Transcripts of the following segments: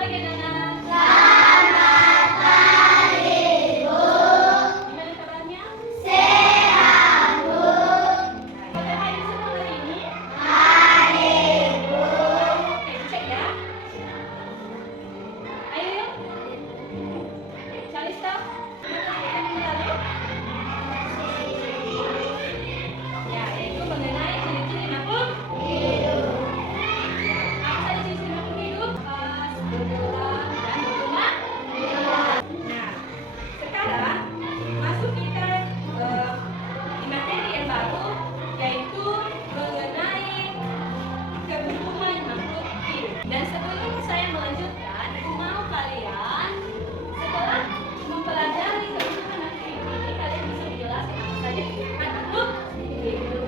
pagi anak-anak. Selamat pagi, Bu. Gimana kabarnya? Sehat, Bu. Pada hari semua hari ini? Hari, Bu. Oke, cek ya. Ayo. Shalista, apa yang kita lalu? Ya, yaitu mengenai ciri-ciri makhluk hidup. Apa saja ciri-ciri makhluk hidup? Bergerak dan bergerak. Nah, sekarang masuk kita di materi yang baru, yaitu mengenai kebutuhan makhluk hidup. Dan sebelum saya melanjutkan, aku mau kalian setelah mempelajari kebutuhan makhluk hidup ini, kalian bisa menjelaskan apa saja kebutuhan makhluk hidup.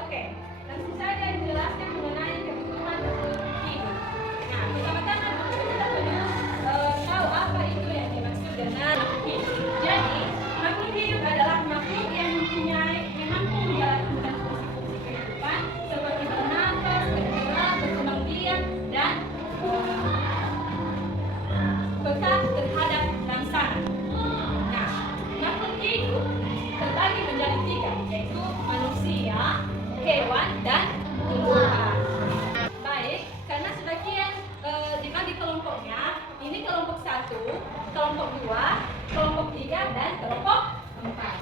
Oke, langsung saja dijelaskan mengenai kebutuhan makhluk hidup. Nah, pertama-tama kita perlu tahu apa itu yang dimaksud dengan makhluk hidup. Jadi, makhluk hidup adalah makhluk yang mampu menjalankan fungsi-fungsi kehidupan seperti bernafas, bergerak, berkembang biak, dan peka terhadap rangsangan. Nah, makhluk hidup terbagi menjadi tiga, yaitu manusia, hewan, dan tumbuhan. Baik, karena sebagian dibagi kelompoknya, ini kelompok 1, kelompok 2, kelompok 3, dan kelompok 4.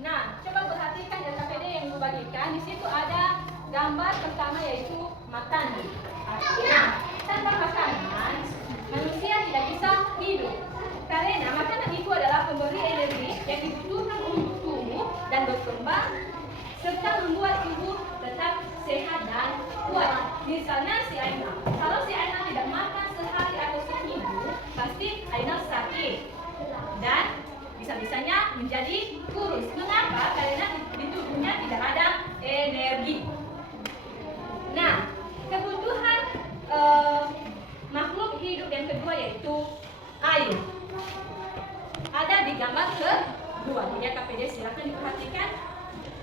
Nah, coba perhatikan LKPD yang dibagikan. Di situ ada gambar pertama yaitu makanan. Nah, tanpa makanan, manusia tidak bisa hidup. Karena makanan itu adalah pemberi energi yang dibutuhkan untuk tumbuh dan berkembang serta membuat tubuh tetap sehat dan kuat. Misalnya si Ainal, kalau si Ainal tidak makan sehari atau seminggu, pasti Ainal sakit dan bisa-bisanya menjadi kurus. Mengapa? Karena di tubuhnya tidak ada energi. Nah, kebutuhan makhluk hidup yang kedua yaitu air. Ada di gambar kedua. Ya, KPD silakan diperhatikan.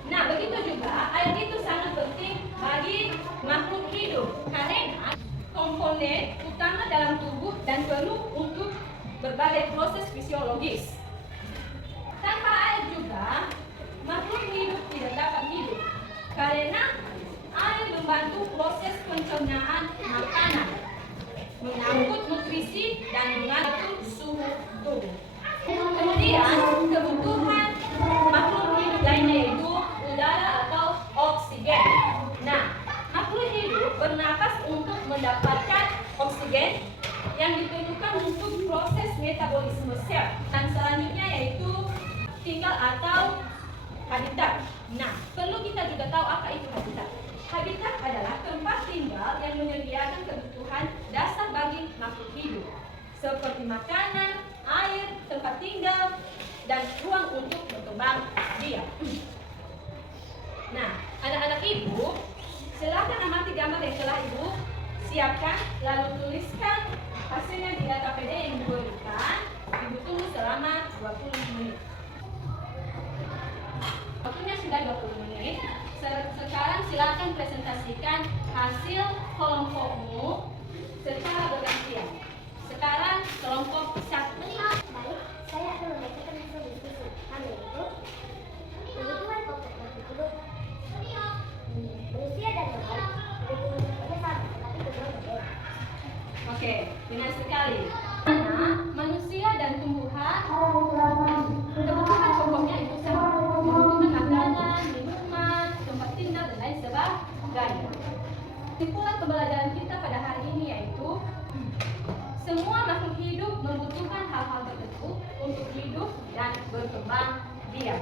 Nah, begitu juga air itu sangat penting bagi makhluk hidup karena komponen utama dalam tubuh dan perlu untuk berbagai proses fisiologis. Tanpa air juga makhluk hidup tidak dapat hidup karena air membantu proses pencernaan makanan, mengangkut nutrisi dan mengatur suhu tubuh. Kemudian kebutuhan makhluk hidup lainnya yaitu udara atau oksigen. Nah, makhluk hidup bernapas untuk mendapatkan oksigen yang diperlukan untuk proses metabolisme sel. Dan selanjutnya yaitu tinggal atau habitat. Nah, perlu kita juga tahu apa itu habitat. Habitat adalah tempat tinggal yang menyediakan kebutuhan dasar bagi makhluk hidup, seperti makanan, air, tempat tinggal, dan ruang untuk berkembang biak. Nah, anak-anak ibu, silakan amati gambar yang telah ibu siapkan, lalu tuliskan hasilnya di LKPD yang diberikan. Ibu tunggu selama 20 menit. Waktunya sudah 20 menit. Sekarang silakan presentasikan hasil kelompokmu secara bergantian. Sekarang kelompok 1. Baik, saya akan membacakan hasil diskusi kami yaitu kebutuhan pokok makhluk hidup. Manusia dan hewan memiliki kebutuhannya sama, tetapi tujuan berbeda. Oke, benar sekali. Karena manusia dan tumbuhan kebutuhan pokoknya itu sama. Membutuhkan makanan, minuman, tempat tinggal, dan lain sebagainya. Kesimpulan pembelajaran kita pada hari ini yaitu semua makhluk hidup membutuhkan hal-hal tertentu untuk hidup dan berkembang biak.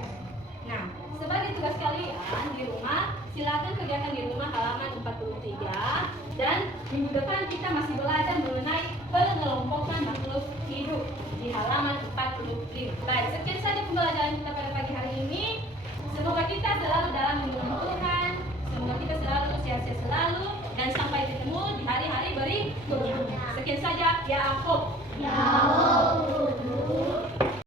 Nah, sebagai tugas kalian di rumah, silakan kerjakan di rumah halaman 43 dan minggu depan kita masih belajar mengenai pengelompokan makhluk hidup di halaman 45. Baik, sekian saja pembelajaran kita pada pagi hari ini. Semoga kita selalu dalam lindungan Tuhan, semoga kita selalu sehat-sehat selalu, dan sampai ketemu di hari-hari berikutnya. Sekian saja, ya ampun.